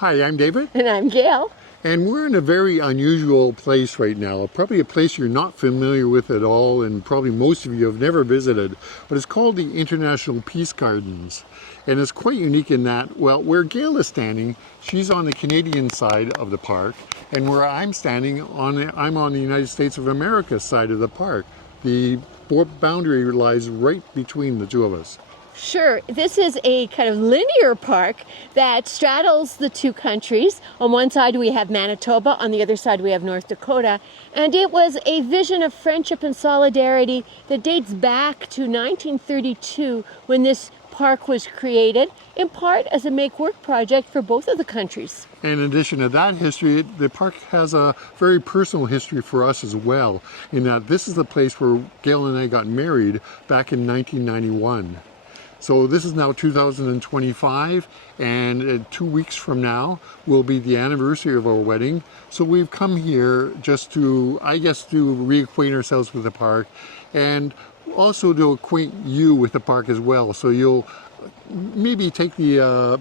Hi, I'm David. And I'm Gail. And we're in a very unusual place right now. Probably a place you're not familiar with at all, and probably most of you have never visited. But it's called the International Peace Gardens. And it's quite unique in that, well, where Gail is standing, she's on the Canadian side of the park. And where I'm standing, I'm on the United States of America side of the park. The boundary lies right between the two of us. Sure, this is a kind of linear park that straddles the two countries. On one side we have Manitoba, on the other side we have North Dakota. And it was a vision of friendship and solidarity that dates back to 1932 when this park was created, in part as a make-work project for both of the countries. In addition to that history, the park has a very personal history for us as well, in that this is the place where Gail and I got married back in 1991. So this is now 2025, and 2 weeks from now will be the anniversary of our wedding. So we've come here just to, I guess, to reacquaint ourselves with the park, and also to acquaint you with the park as well. So you'll maybe take the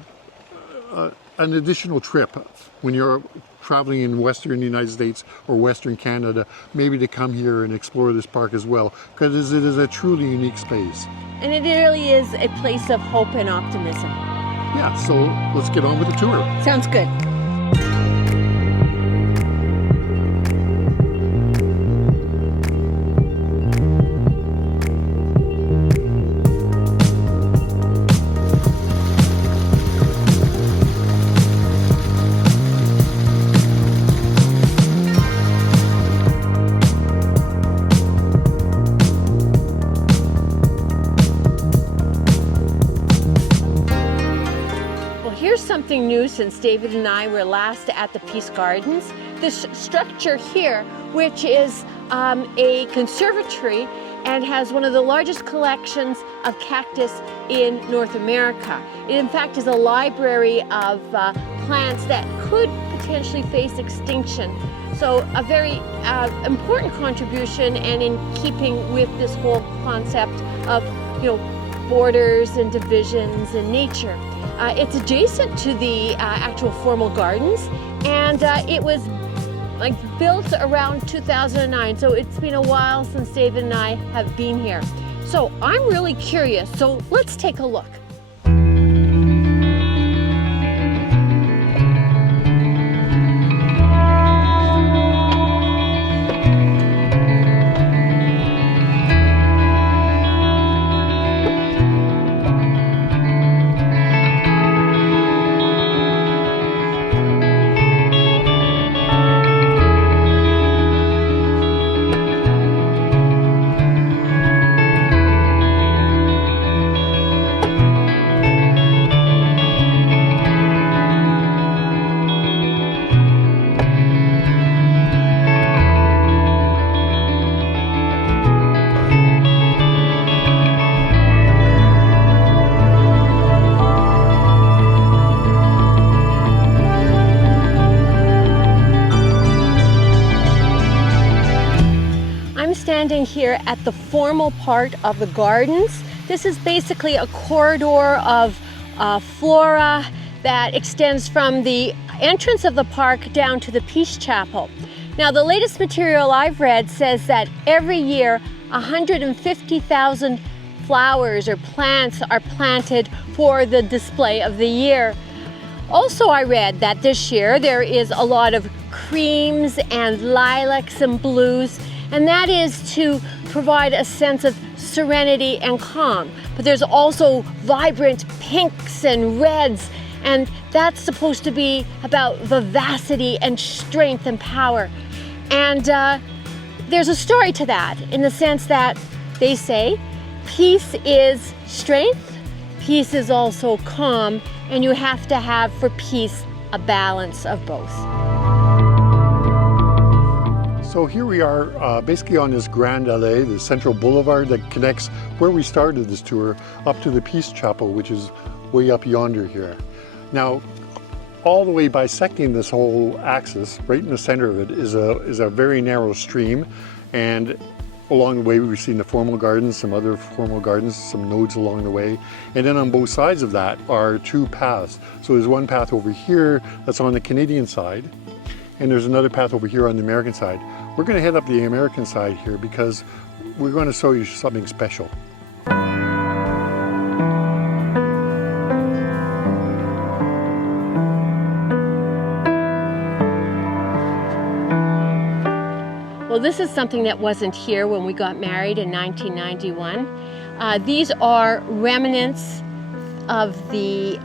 an additional trip when you're traveling in Western United States or Western Canada, maybe to come here and explore this park as well, because it is a truly unique space. And it really is a place of hope and optimism. Yeah, so let's get on with the tour. Sounds good. Here's something new since David and I were last at the Peace Gardens. This structure here, which is a conservatory and has one of the largest collections of cactus in North America. It in fact is a library of plants that could potentially face extinction. So a very important contribution, and in keeping with this whole concept of, borders and divisions in nature. It's adjacent to the actual formal gardens, and it was built around 2009, so it's been a while since David and I have been here. So I'm really curious, so let's take a look. Standing here at the formal part of the gardens. This is basically a corridor of flora that extends from the entrance of the park down to the Peace Chapel. Now, the latest material I've read says that every year 150,000 flowers or plants are planted for the display of the year. Also, I read that this year there is a lot of creams and lilacs and blues, and that is to provide a sense of serenity and calm. But there's also vibrant pinks and reds, and that's supposed to be about vivacity and strength and power. And there's a story to that, in the sense that they say peace is strength, peace is also calm, and you have to have for peace a balance of both. So here we are basically on this Grand Allée, the central boulevard that connects where we started this tour up to the Peace Chapel, which is way up yonder here. Now, all the way bisecting this whole axis, right in the center of it, is a very narrow stream, and Along the way, we've seen the formal gardens, some other formal gardens, some nodes along the way. And then on both sides of that are two paths. So there's one path over here that's on the Canadian side, and there's another path over here on the American side. We're going to head up the American side here because we're going to show you something special. Well, this is something that wasn't here when we got married in 1991. These are remnants of the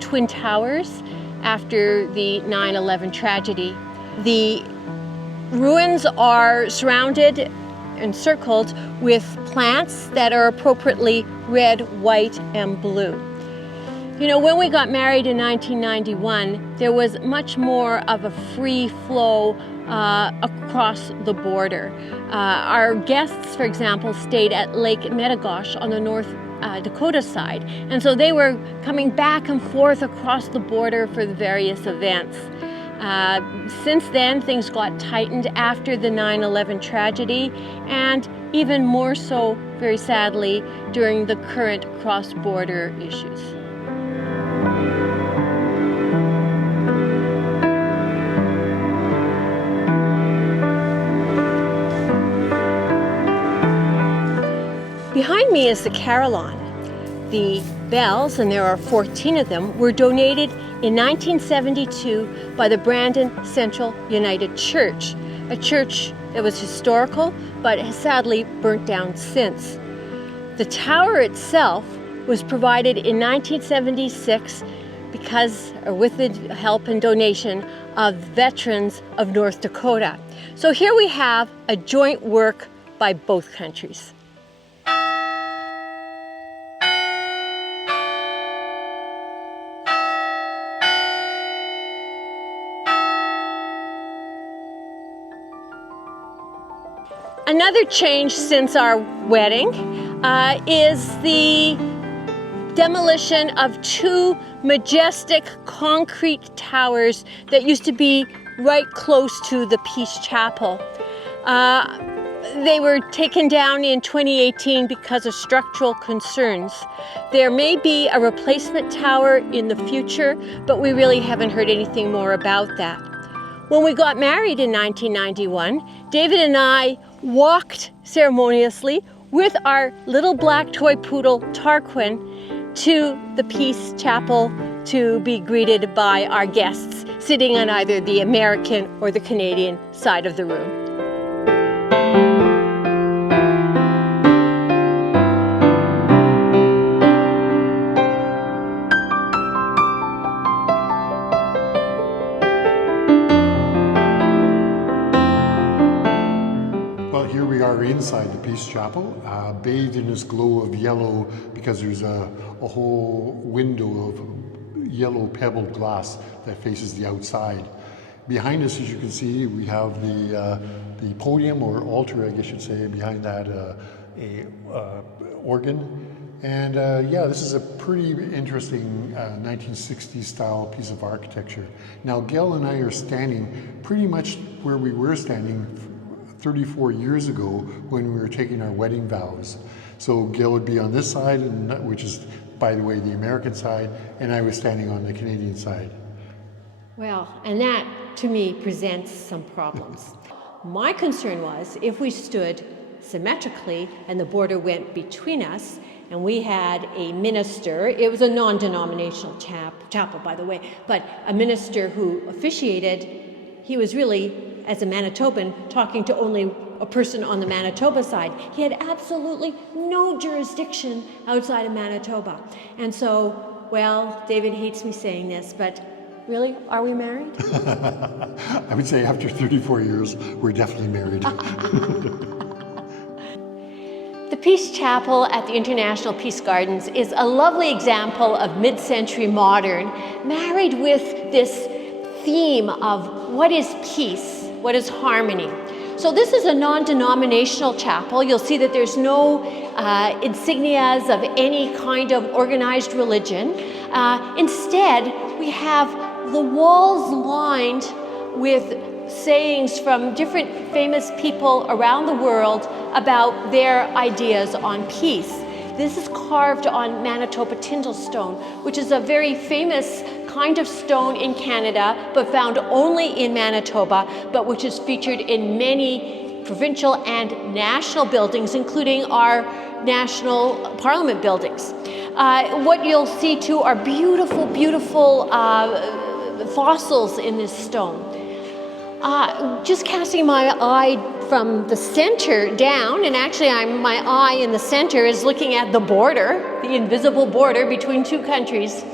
Twin Towers after the 9/11 tragedy. The ruins are surrounded, encircled with plants that are appropriately red, white, and blue. You know, when we got married in 1991, there was much more of a free flow across the border. Our guests, for example, stayed at Lake Metagosh on the North Dakota side, and so they were coming back and forth across the border for the various events. Since then, things got tightened after the 9/11 tragedy, and even more so, very sadly, during the current cross-border issues. Behind me is the carillon. The bells, and there are 14 of them, were donated in 1972 by the Brandon Central United Church, a church that was historical but has sadly burnt down since. The tower itself was provided in 1976 with the help and donation of veterans of North Dakota. So here we have a joint work by both countries. Another change since our wedding is the demolition of two majestic concrete towers that used to be right close to the Peace Chapel. They were taken down in 2018 because of structural concerns. There may be a replacement tower in the future, but we really haven't heard anything more about that. When we got married in 1991, David and I walked ceremoniously with our little black toy poodle, Tarquin, to the Peace Chapel to be greeted by our guests sitting on either the American or the Canadian side of the room. Inside the Peace Chapel, bathed in this glow of yellow because there's a whole window of yellow pebbled glass that faces the outside. Behind us, as you can see, we have the podium or altar, I guess you'd say, behind that organ. And yeah, this is a pretty interesting 1960s style piece of architecture. Now, Gail and I are standing pretty much where we were standing 34 years ago when we were taking our wedding vows. So Gail would be on this side, which is, by the way, the American side, and I was standing on the Canadian side. Well, and that, to me, presents some problems. My concern was if we stood symmetrically and the border went between us, and we had a minister, it was a non-denominational chapel, by the way, but a minister who officiated, he was really, as a Manitoban, talking to only a person on the Manitoba side. He had absolutely no jurisdiction outside of Manitoba. And so, well, David hates me saying this, but really, are we married? I would say after 34 years, we're definitely married. The Peace Chapel at the International Peace Gardens is a lovely example of mid-century modern, married with this theme of what is peace, what is harmony. So this is a non-denominational chapel. You'll see that there's no insignias of any kind of organized religion. Instead, we have the walls lined with sayings from different famous people around the world about their ideas on peace. This is carved on Manitoba Tyndall stone, which is a very famous kind of stone in Canada, but found only in Manitoba, but which is featured in many provincial and national buildings, including our national parliament buildings. What you'll see too are beautiful, beautiful fossils in this stone. Just casting my eye from the center down, and actually my eye in the center is looking at the border, the invisible border between two countries.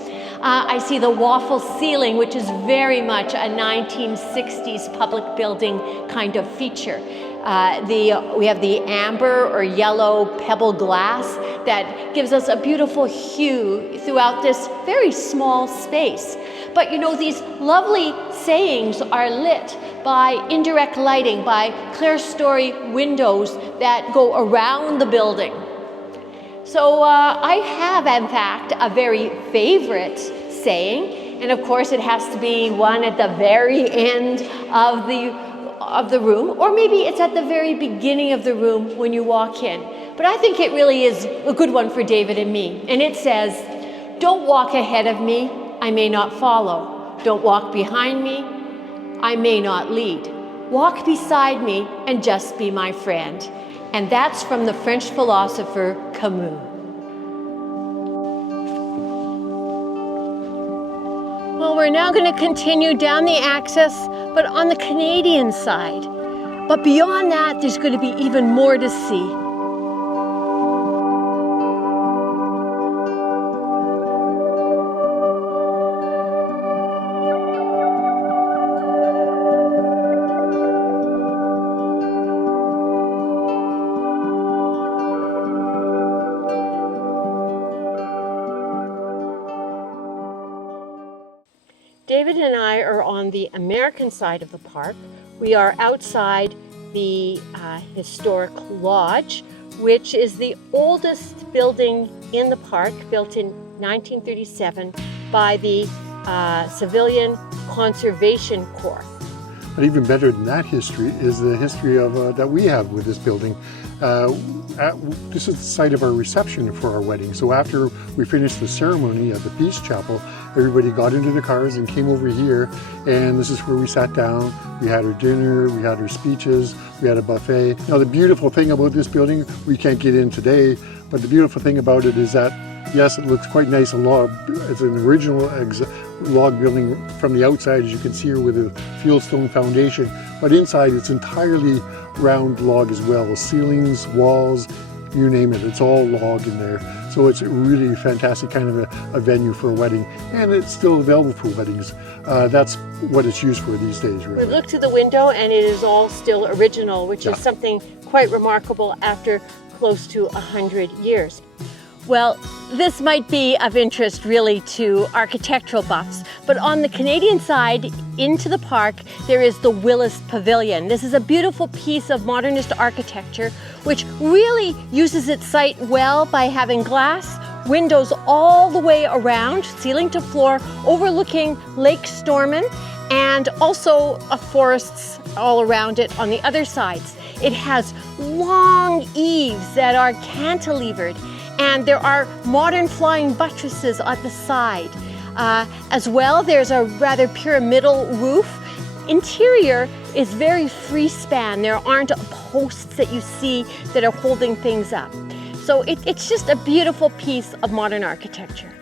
I see the waffle ceiling, which is very much a 1960s public building kind of feature. We have the amber or yellow pebble glass that gives us a beautiful hue throughout this very small space. But you know, these lovely sayings are lit by indirect lighting, by clerestory windows that go around the building. So I have, in fact, a very favorite saying, and of course it has to be one at the very end of the room, or maybe it's at the very beginning of the room when you walk in. But I think it really is a good one for David and me, and it says, "Don't walk ahead of me, I may not follow. Don't walk behind me, I may not lead. Walk beside me and just be my friend." And that's from the French philosopher Camus. Well, we're now going to continue down the axis, but on the Canadian side. But beyond that, there's going to be even more to see. David and I are on the American side of the park. We are outside the historic lodge, which is the oldest building in the park, built in 1937 by the Civilian Conservation Corps. But even better than that history is the history of that we have with this building. This is the site of our reception for our wedding. So after we finished the ceremony at the Peace Chapel, everybody got into the cars and came over here, and this is where we sat down. We had our dinner, we had our speeches, we had a buffet. Now the beautiful thing about this building, we can't get in today, but the beautiful thing about it is that, yes, it looks quite nice and log. It's an original log building from the outside, as you can see here, with a fieldstone foundation, but inside it's entirely round log as well. Ceilings, walls, you name it, it's all log in there. So it's a really fantastic kind of a venue for a wedding, and it's still available for weddings. That's what it's used for these days, really. We look to the window and it is all still original, which is something quite remarkable after close to 100 years. Well, this might be of interest really to architectural buffs, but on the Canadian side into the park, there is the Willis Pavilion. This is a beautiful piece of modernist architecture, which really uses its site well by having glass windows all the way around, ceiling to floor, overlooking Lake Stormont, and also forests all around it on the other sides. It has long eaves that are cantilevered, and there are modern flying buttresses at the side. As well, there's a rather pyramidal roof. Interior is very free span. There aren't posts that you see that are holding things up. So it's just a beautiful piece of modern architecture.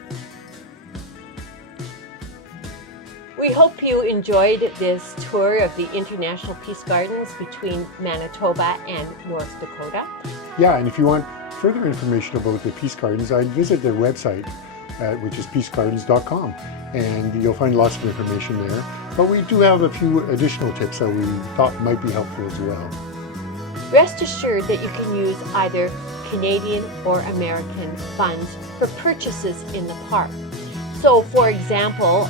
We hope you enjoyed this tour of the International Peace Gardens between Manitoba and North Dakota. Yeah, and if you want further information about the Peace Gardens, I'd visit their website, which is peacegardens.com, and you'll find lots of information there. But we do have a few additional tips that we thought might be helpful as well. Rest assured that you can use either Canadian or American funds for purchases in the park. So, for example,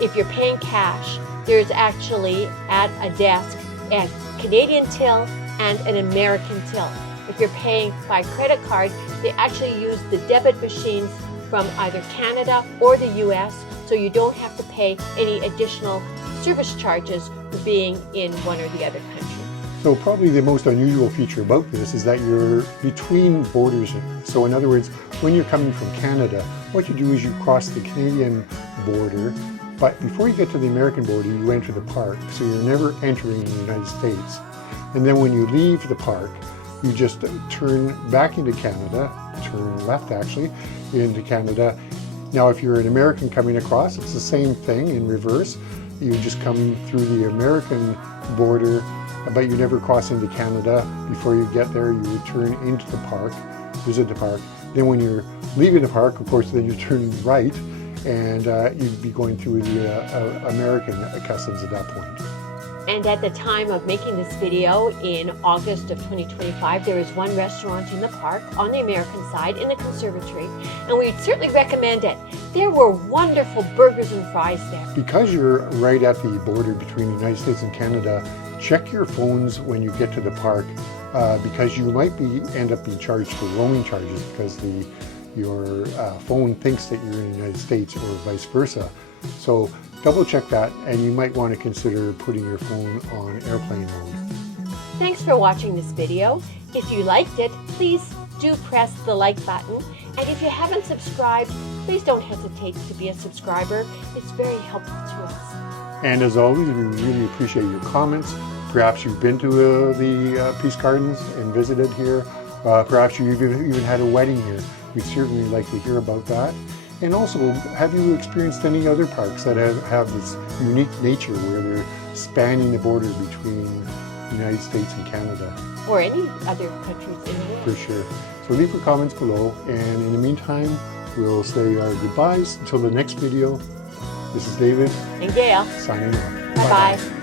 if you're paying cash, there's actually at a desk a Canadian till and an American till. If you're paying by credit card, they actually use the debit machines from either Canada or the US, so you don't have to pay any additional service charges for being in one or the other country. So probably the most unusual feature about this is that you're between borders. So in other words, when you're coming from Canada, what you do is you cross the Canadian border, but before you get to the American border, you enter the park. So you're never entering the United States. And then when you leave the park, you just turn back into Canada, turn left actually, into Canada. Now if you're an American coming across, it's the same thing in reverse. You just come through the American border, but you never cross into Canada. Before you get there, you return into the park, visit the park. Then when you're leaving the park, of course, then you turn right, and you'd be going through the American customs at that point. And at the time of making this video in August of 2025, there was one restaurant in the park on the American side in the conservatory, and we'd certainly recommend it. There were wonderful burgers and fries there. Because you're right at the border between the United States and Canada, check your phones when you get to the park, because you might end up being charged for roaming charges because your phone thinks that you're in the United States or vice versa. So double check that, and you might want to consider putting your phone on airplane mode. Thanks for watching this video. If you liked it, please do press the like button. And if you haven't subscribed, please don't hesitate to be a subscriber. It's very helpful to us. And as always, we really appreciate your comments. Perhaps you've been to the Peace Gardens and visited here. Perhaps you even had a wedding here. We'd certainly like to hear about that. And also, have you experienced any other parks that have this unique nature where they're spanning the border between the United States and Canada? Or any other countries in the world. For sure. So leave your comments below, and in the meantime, we'll say our goodbyes until the next video. This is David And Gail. signing off. Bye-bye.